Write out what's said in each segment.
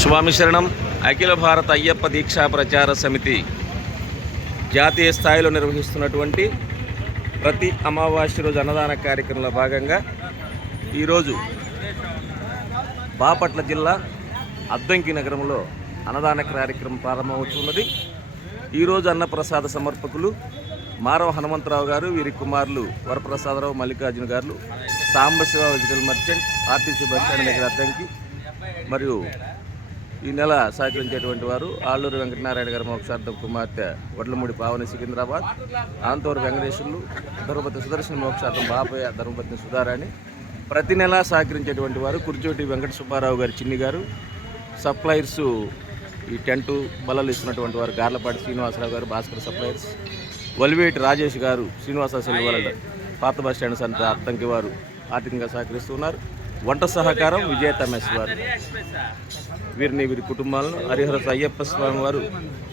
స్వామి శరణం. అఖిల భారత అయ్యప్ప దీక్షా ప్రచార సమితి జాతీయ స్థాయిలో నిర్వహిస్తున్నటువంటి ప్రతి అమావాస్య రోజు అన్నదాన కార్యక్రమంలో భాగంగా ఈరోజు బాపట్ల జిల్లా అద్దంకి నగరంలో అన్నదాన కార్యక్రమం ప్రారంభమవుతున్నది. ఈరోజు అన్నప్రసాద సమర్పకులు మారవ హనుమంతరావు గారు, వీరి కుమారులు వరప్రసాదరావు, మల్లికార్జున గారు, Sambasiva vegetable merchant, RTC bus stand దగ్గర అద్దంకి. మరియు ఈ నెల సహకరించేటువంటి వారు ఆళ్ళూరు వెంకటనారాయణ గారి మోక్షార్థం కుమార్తె వడ్లమూడి పావని సికింద్రాబాద్, అనంతవరం వెంకటేశ్వర్లు, ధర్మపతి సుదర్శన మోక్షార్థం బాపయ్య, ధర్మపతి సుధారాణి. ప్రతి నెల సహకరించేటువంటి వారు కుర్చోటి వెంకట సుబ్బారావు గారి చిన్ని గారు, సప్లైర్స్ ఈ టెంటు బల్లలు ఇస్తున్నటువంటి వారు గార్లపాటి శ్రీనివాసరావు గారు, భాస్కర్ సప్లైర్స్, వలివేటి రాజేష్ గారు, శ్రీనివాస సెల్వల పాత బస్టాండ్ సంత అత్తంకి వారు ఆర్థికంగా సహకరిస్తున్నారు. వంట సహకారం విజేత మెస్ వారు. వీరిని వీరి కుటుంబాలను హరిహర అయ్యప్ప స్వామి వారు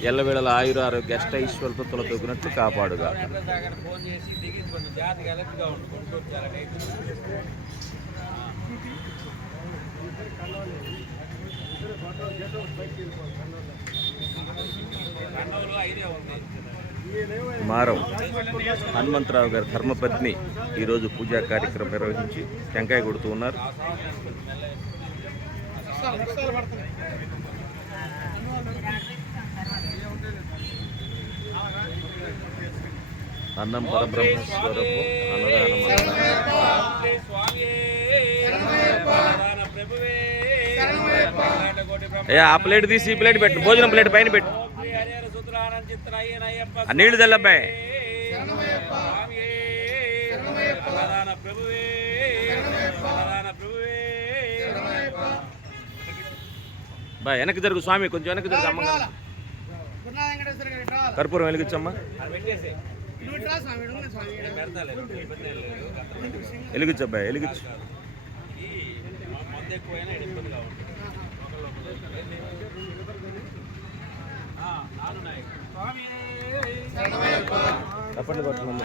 ఎల్లవేళల ఆయుర ఆరోగ్య అష్టైశ్వర్యంతో తొలతూగినట్లు కాపాడుగా. మారం హనుమంతరావు గారి ధర్మపత్ని ఈరోజు పూజా కార్యక్రమం నిర్వహించి టెంకాయ కొడుతూ ఉన్నారు. అన్నం పరబ్రహ్మస్వరూపు అన్నదానం ఆ ప్లేట్ తీసి ఈ ప్లేట్ పెట్టు, భోజనం ప్లేట్ పైన పెట్టు, నీళ్లు తెల్లబ్బాయి. బా వెనక్కి జరుగు స్వామి, కొంచెం వెనక్కి జరుగు. అమ్మ కర్పూరం వెలిగించమ్మా, వెలిగించబ్బాయి, వెలిగించు. తప్పండి కొట్టండి.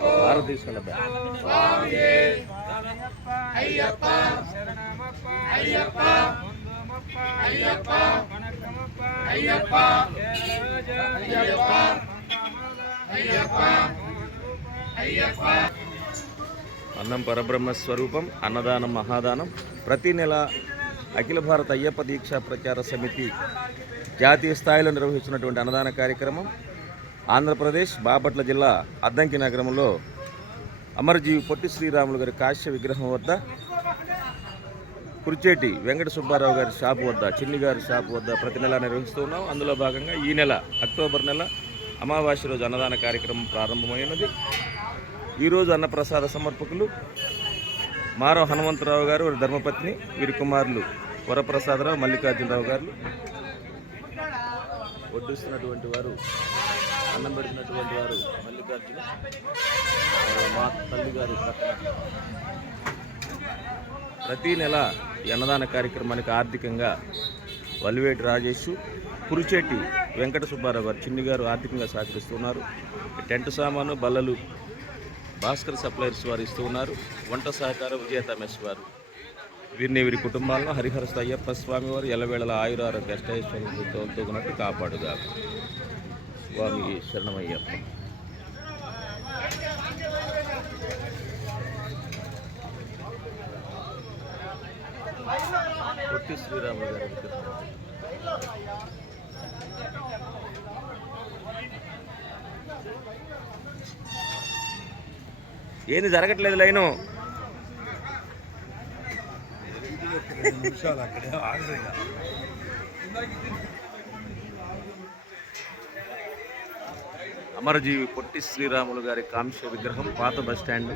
భారత తీసుకోండి అబ్బాయి. అన్నం పరబ్రహ్మ స్వరూపం, అన్నదానం మహాదానం. ప్రతి నెల అఖిల భారత అయ్యప్ప దీక్షా ప్రచార సమితి జాతీయ స్థాయిలో నిర్వహిస్తున్నటువంటి అన్నదాన కార్యక్రమం ఆంధ్రప్రదేశ్ బాపట్ల జిల్లా అద్దంకి నగరంలో అమరజీవి పొట్టి శ్రీరాములు గారి కాశ్య విగ్రహం వద్ద, కుర్చేటి వెంకట సుబ్బారావు గారి షాపు వద్ద, చిన్ని గారి షాపు వద్ద ప్రతి నెల నిర్వహిస్తూ ఉన్నాం. అందులో భాగంగా ఈ నెల అక్టోబర్ నెల అమావాస్య రోజు అన్నదాన కార్యక్రమం ప్రారంభమైనది. ఈరోజు అన్నప్రసాద సమర్పకులు మారవ హనుమంతరావు గారు, వారి ధర్మపత్ని, వీరి కుమారులు వరప్రసాదరావు, మల్లికార్జునరావు గారు. వడ్డిస్తున్నటువంటి వారు, అన్నం పెడుతున్నటువంటి వారు మల్లికార్జున, మా తల్లి గారి పక్కన. ప్రతి నెల ఈ అన్నదాన కార్యక్రమానికి ఆర్థికంగా వలివేటి రాజేష్, కురుచేటి వెంకట సుబ్బారావు గారు, చిన్ని గారు ఆర్థికంగా సహకరిస్తున్నారు. టెంట్ సామాను, బల్లలు భాస్కర్ సప్లైర్స్ వారు ఇస్తూ ఉన్నారు. వంట సహకారం విజేత మెస్ వారు. వీరిని వీరి కుటుంబాలను హరిహర అయ్యప్ప స్వామి వారు ఎల్లవేళల ఆయుర ఆరోగ్య అష్టైశ్వర్యంతో తూగినట్టు కాపాడుగా. స్వామి శరణమయ్యప్ప. పొట్టి శ్రీరాములు గారి ఏంది జరగట్లేదు లైను. అమరజీవి పొట్టి శ్రీరాములు గారి కాంస్య విగ్రహం పాత బస్టాండ్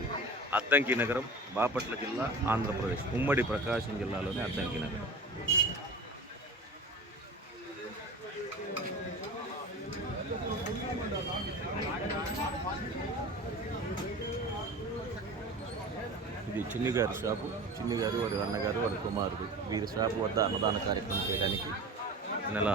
అద్దంకి నగరం, బాపట్ల జిల్లా, ఆంధ్రప్రదేశ్. ఉమ్మడి ప్రకాశం జిల్లాలోని అద్దంకి నగరం. ఇది చిన్ని గారి షాపు. చిన్ని గారు, వారి అన్నగారు, వారి కుమారుడు వీరి షాపు వద్ద అన్నదాన కార్యక్రమం చేయడానికి నెల